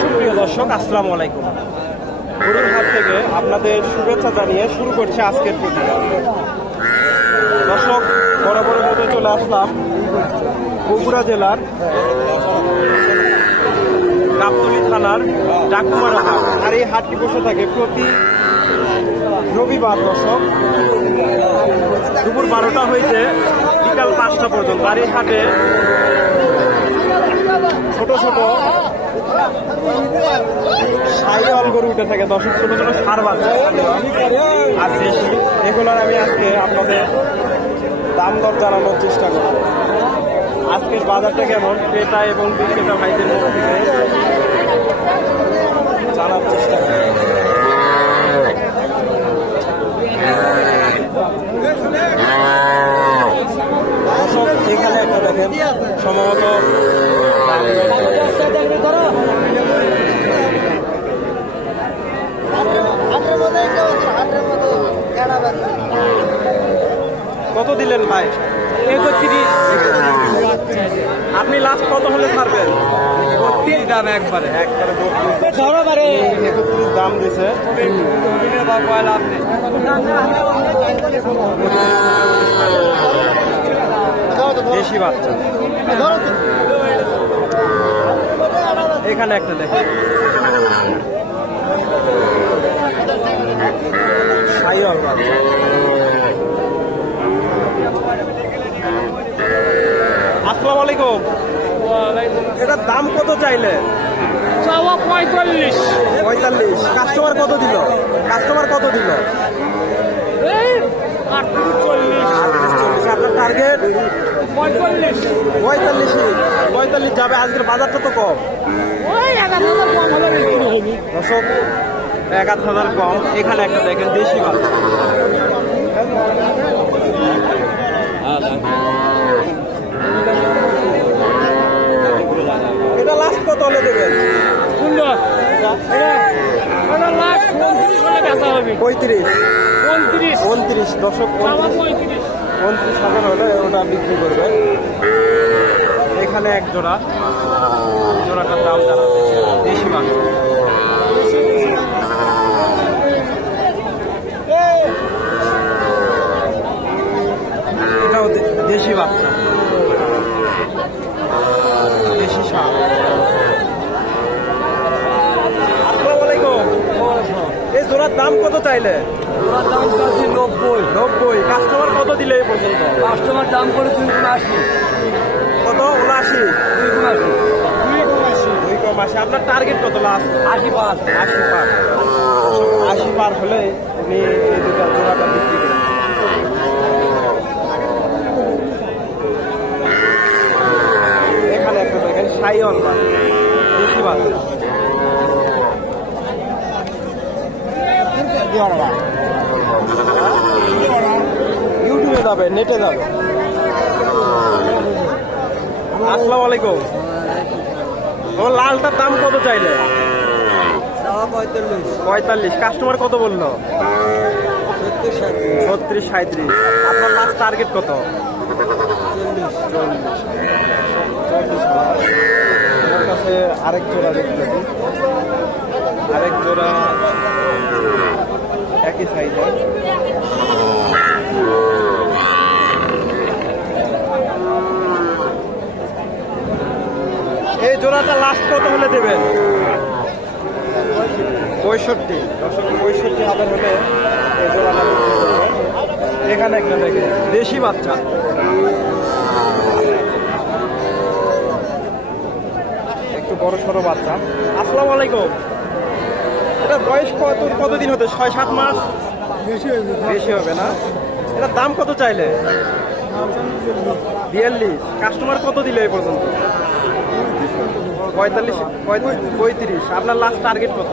সুপ্রিয় দর্শক, আসসালামু আলাইকুম। গরুর হাট থেকে আপনাদের শুভেচ্ছা জানিয়ে শুরু করছে আজকের প্রতিবেদন। দর্শক, বরাবরের মতো চলে আসলাম বগুড়া জেলার গাবতলী থানার ডাকুমারা হাট। আর এই হাটটি বসে থাকে প্রতি রবিবার দর্শক দুপুর 12টা হইতে বিকাল 5টা পর্যন্ত। আর এই হাটে ছোট ছোট সাইওয়াল গরু উঠে থাকে দর্শক, ছোট ছোট ষাঁড় বাচ্চা আর দেশি, এগুলোর আমি আজকে আপনাদের দাম দর জানানোর চেষ্টা করব। আজকের বাজারটা কেমন ক্রেতা এবং বিক্রেতা ভাইদের মুখ থেকে জানার চেষ্টা করব। এখানে একটা দেখেন সম্ভবত কত দিলেন ভাই? 31। আপনি লাস্ট কত হলে ছাড়বেন? 32 দাম একবারে 31 দাম দিছে। দেশি বাচ্চা এখানে একটা দেখেন সাইওয়াল বাচ্চা। আসসালামু আলাইকুম। এটার দাম কত চাইলে? 45। কাস্টমার কত দিল? আপনার টার্গেট 45 যাবে। আজকের বাজারটা তো কম, 1000 কম। এখানে একটা দেখেন দেশি বাচ্চা, এটা লাস্ট কত হলে দেবেন? 29 দশক 29,000 হলে ওটা বিক্রি করবে। এখানে এক জোড়াটার দাম জানা দেশি বাচ্চা। এটাও দেশি বাচ্চা, দেশি ষাঁড়। আসসালামু আলাইকুম। এই জোড়ার দাম কত চাইলে? 90। কাস্টমার কত দিলে এই পর্যন্ত? কাস্টমার দাম করে 280। কত? 79। 2 কম 80। আপনার টার্গেট কত লাস্ট? 80 পার হলে উনি এই দুটা জোড়াটা বিক্রি করেন। এখানে একটা দেখেন সাইওয়াল দেশি বাচ্চা। ইউটিউবে যাবে, নেটে যাবে। আসসালামু আলাইকুম। তোমার লালটার দাম কত চাইলে? 45। কাস্টমার কত বললো? 36-37। আপনার লাস্ট টার্গেট কত? 40। আমার কাছে আরেক জোড়া দেখতে পাবি, আরেক জোড়া একই সাইজের। এই জোড়াটা লাস্ট কত হলে দেবেন? 65। 65,000 হলে এই জোড়াটা বিক্রি করবে। এখানে একটা দেখে দেশি বাচ্চা, একটু বড় সড়ো বাচ্চা। আসসালামু আলাইকুম। এটা বয়স কতদিন হতে? 6-7 মাস? বেশি হবে না? এটার দাম কত চাইলে? 42। কাস্টমার কত দিলে এই পর্যন্ত? 35। আপনার লাস্ট টার্গেট কত?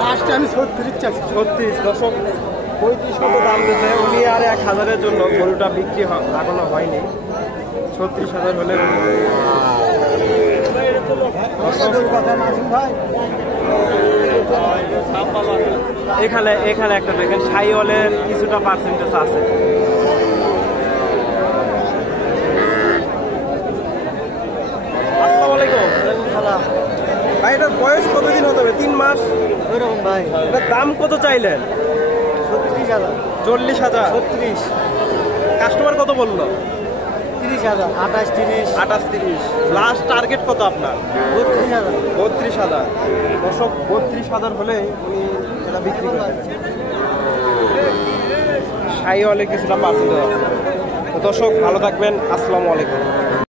লাস্টে আমি 36 দশক 35 কত দাম দিয়েছে উনি। আর 1000-এর জন্য গরুটা বিক্রি এখনো হয়নি। 36,000 হলে এখানে একটা দেখেন সাইওয়ালের কিছুটা পার্সেন্টেজ আছে। মাস? ওইরকম ভাই। এটার দাম কত চাইলেন? 36,000, 40,000। 36, কাস্টমার কত বললো? 30,000, 28, 30, 28, 30। লাস্ট টার্গেট কত আপনার? 32,000। 32,000। দর্শক 32,000 হলে উনি এটা বিক্রি করবেন। সাই হলে কিছুটা পার্সেন্টেজ আছে। তো দর্শক ভালো থাকবেন, আসসালামু আলাইকুম।